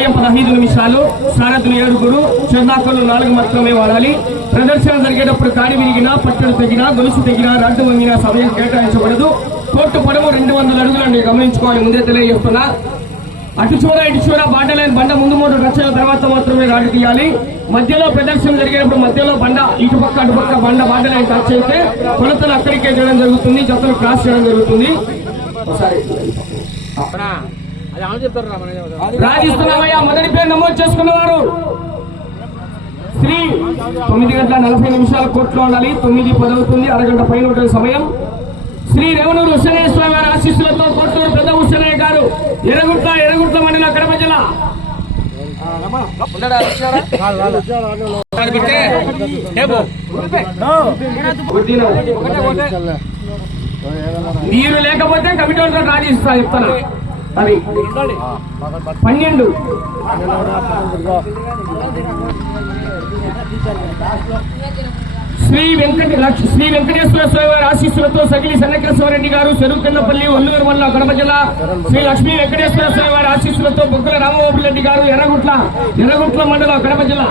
సమయం 15 నిమిషాలు. సారథులు 7, చిరునాకులు 4 మాత్రమే వాడాలి. ప్రదర్శన జరిగేటప్పుడు కాడి విరిగినా, పట్టలు తెగినా, గొలుసు తెగినా, రాడ్డు వంగినా సమయం కేటాయించబడదు. కోర్టు పొడవు 200 అడుగులని గమనించుకోవాలి. ముందే తెలియజేస్తున్నా. అటు చూడ ఇటు చూడ బాటలైన బండ ముందు 3 రక్షల తర్వాత మాత్రమే రాడ్డు తీయాలి. మధ్యలో ప్రదర్శన జరిగేటప్పుడు మధ్యలో బండ ఇటుపక్క అటుపక్క బండ బాటలైన టచ్ అయితే కొలతలు అక్కడికే చేయడం జరుగుతుంది. జతలు క్రాస్ చేయడం జరుగుతుంది. రాజిస్తున్నామయ్యా. మొదటి పేరు నమోదు చేసుకున్నవారు శ్రీ 9:40 కోర్టులో ఉండాలి. 9:10 అవుతుంది. అరగంట పైన ఉంటుంది సమయం. శ్రీ రేవనూరు హుసేనయ్య స్వామి వారి ఆశీస్సులతో కోట్లూరు పెద్ద హుసేనయ్య గారు ఎర్రగుట్ల మండల కడప జిల్లా. మీరు లేకపోతే కమిటీ వాళ్ళతో రాజిస్తా చెప్తాను. అది 12 శ్రీ వెంకటేశ్వర స్వామి వారి ఆశీస్సులతో సగిలి సన్నకేశ్వరరెడ్డి గారు చెరుకున్నపల్లి ఒల్లూరు వల్ల కడప జిల్లా. శ్రీ లక్ష్మీ వెంకటేశ్వర స్వామి వారి ఆశీస్సులతో బొగ్గల రామబాబు రెడ్డి గారు ఎర్రగుట్ల మండలం కడప జిల్లా.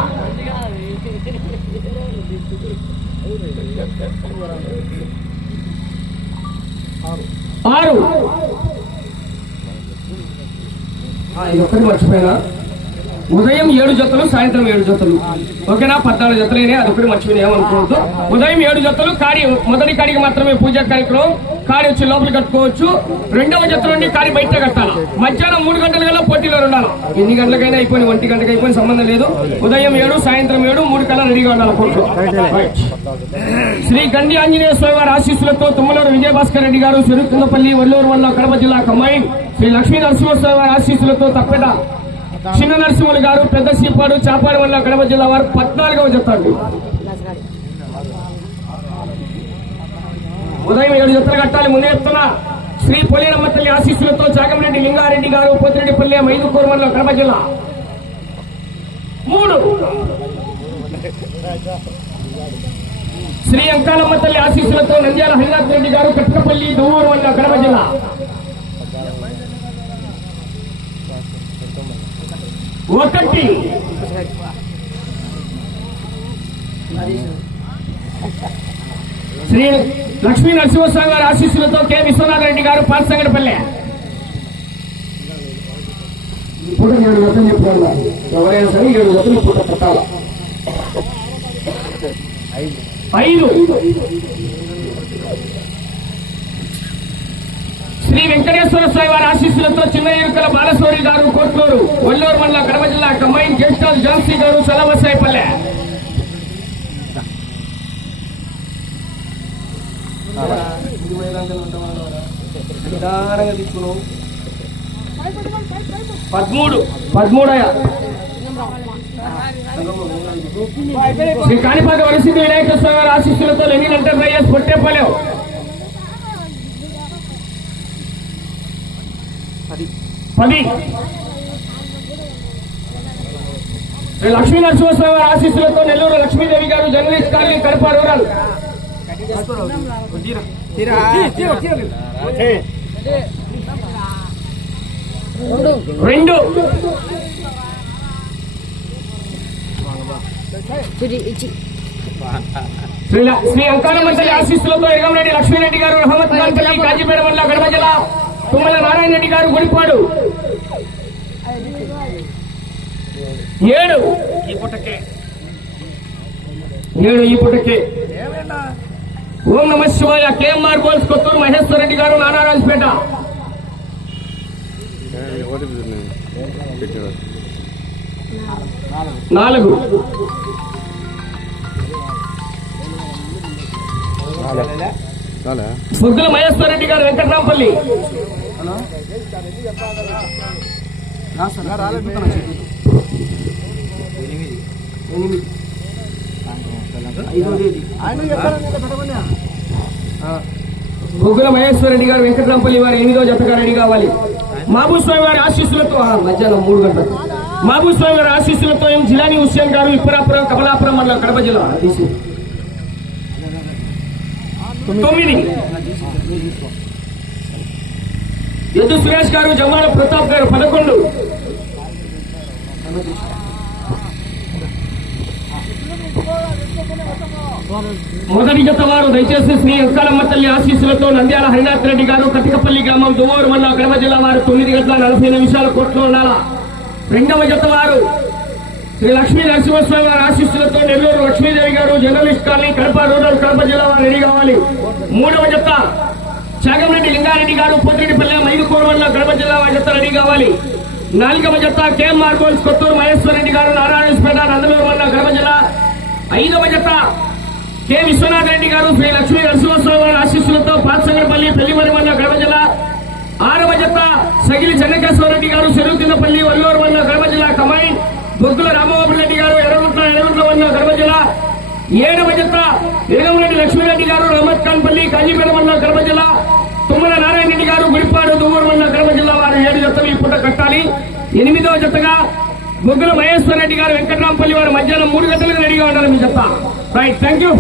ఇది ఒక్కటి మర్చిపోయినా. ఉదయం 7 జతలు, సాయంత్రం 7 జతలు. ఓకేనా? 14 జతలైనా అదొకటి మర్చిపోయినా ఏమనుకోవద్దు. ఉదయం 7 జతలు. కాడి మొదటి కాడికి మాత్రమే పూజా కార్యక్రమం. కాడి వచ్చి లోపలికి కట్టుకోవచ్చు. 2వ జత నుండి కాడి బయట కట్టాలి. మధ్యాహ్నం 3 గంటల కల్లా పోటీలో ఉండాలి. ఎన్ని గంటలకైనా అయిపోయి 1 గంటకి అయిపోయిన సంబంధం లేదు. ఉదయం 7, సాయంత్రం 7, 3 కల్లా రెడీగా ఉండాలి కోర్టు. శ్రీ గండి ఆంజనేయ స్వామి వారి ఆశీస్సులతో తుమ్మలూరు విజయభాస్కర్ రెడ్డి గారు చెరుకున్నపల్లి ఒల్లూరు వల్ల కడప జిల్లా కమ్మాయి. శ్రీ లక్ష్మీ నరసింహస్వామి వారి ఆశీస్సులతో తప్పేట చిన్న నరసింహులు గారు పెద్ద సీపాడు చాపాడు వల్ల కడప జిల్లా వారు 14వ జతండి. ఉదయం 7 జతలు కట్టాలి. ముందే చెప్తున్నా. శ్రీ పొలేరమ్మ తల్లి ఆశీస్సులతో చాగమరెడ్డి లింగారెడ్డి గారు పోతిరెడ్డిపల్లి మైదుకూరు వల్ల కడప జిల్లా 3. శ్రీ అంకాలమ్మ తల్లి ఆశీస్సులతో నంద్యాల హరినాథ్ రెడ్డి గారు కట్టపల్లి దూరు వల్ల కడప జిల్లా 1. శ్రీ లక్ష్మీ నరసింహస్వామి గారి ఆశీస్సులతో కె విశ్వనాథ రెడ్డి గారు పాల్సంగడపల్లె. పూట 7 జతలు చెప్పాలి. ఎవరైనా సరే 7 జతలు పూట పెట్టాలి. 5. శ్రీ వెంకటేశ్వర స్వామి వారి ఆశీస్సులతో చిన్న ఎరుకల బాలశౌరి గారు కోట్లూరు ఒల్లూరు మండల కడప జిల్లా కంబైన్ గెస్ట్ హౌస్ జాన్సీ గారు సలవసాయిపల్లె. తీసుకున్నాం 13. శ్రీ కాణిపాక వరసిద్ధి వినాయక స్వామి వారి ఆశీస్సులతో లెనిన్ ఎంటర్ప్రైజెస్ పొట్టేపల్లెం. 10. శ్రీ లక్ష్మీ నరసింహస్వామి వారి ఆశీస్సులతో Nellore Lakshmidevi garu journalist colony Kadapa rural. 2. Sri Ankalamma తల్లి ఆశీస్సులతో ఎగమరెడ్డి లక్ష్మీరెడ్డి గారు రహమత్ ఖాన్ పల్లి కాజీపేట వల్ల కడప జిల్లా. తుమ్మల నారాయణ రెడ్డి గారు గుడిపాడు. 7. ఈ పుటకే. ఓం నమ శివాయ. కేఎంఆర్ బోల్స్ కొత్తూరు మహేశ్వర రెడ్డి గారు నానారాజుపేట. 4. సుద్దుల మహేశ్వర రెడ్డి గారు వెంకట్రాంపల్లి. 8. గుగ్గుల మహేశ్వర రెడ్డి గారు వెంకట్రాంపల్లి వారు 8వ జతగా రెడీ కావాలి. మహబూబ్ వారి ఆశీస్సులతో మధ్యాహ్నం 3 గంటలు మహబూబ్ వారి ఆశీస్సులతో ఎం జిలానీ హుస్సేన్ గారు ఇప్పరాపురం కమలాపురం మండలం కడప జిల్లా. 9. ఎద్దు సురేష్ గారు జమాల ప్రతాప్ గారు 11. మొదటి జత వారు దయచేసి శ్రీ అంకాలమ్మ తల్లి ఆశీస్సులతో నంద్యాల హరినాథ్ రెడ్డి గారు కటికపల్లి గ్రామం దువ్వూరు మండలం కడప జిల్లా వారు 9:40 కోట్లు ఉండాల. రెండవ జత వారు శ్రీ లక్ష్మీ నరసింహస్వామి వారి ఆశీస్సులతో Nellore Lakshmidevi garu journalist colony Kadapa rural Kadapa జిల్లా వారు రెడీ కావాలి. మూడవ జత చాగంరెడ్డి లింగారెడ్డి గారు పోతిరెడ్డిపల్లె మైదుకూరు మండలం కడప జిల్లా వారి జత రెడీ కావాలి. నాలుగవ జత కేఎంఆర్ గోల్స్ కొత్తూరు మహేశ్వర రెడ్డి గారు నారాయణపేట నందలూరు మండలం కడప జిల్లా. ఐదవ జత కె విశ్వనాథ్ రెడ్డి గారు శ్రీ లక్ష్మీ నరసింహస్వామి వారి ఆశీస్సులతో పాత్సంగపల్లి పెళ్లిమరి మండలం కడప జిల్లా. ఆరవ జత సగిలి చెన్నకేశ్వర రెడ్డి గారు చెరువుతిన్నపల్లి వల్లూరు మండలం కడప జిల్లా కమాయి. బొగ్గుల రామబాబు రెడ్డి గారు ఎర్రగుంట్ల మండలం కడప జిల్లా. ఏడవ జత ఇరగంరెడ్డి లక్ష్మీరెడ్డి గారు రహమత్ ఖాన్ పల్లి కాజీపేట మండలం కడప జిల్లా. తుమ్మల నారాయణ రెడ్డి గారు గురిపాడు దువ్వూరు మండలం కడప జిల్లా వారు 7 జతలు ఈ పూట కట్టాలి. 8వ జతగా బొగ్గుల మహేశ్వర రెడ్డి గారు వెంకటరాంపల్లి వారు మధ్యాహ్నం 3 గంటలకు రెడీగా ఉండాలి మీ జత. Right, thank you.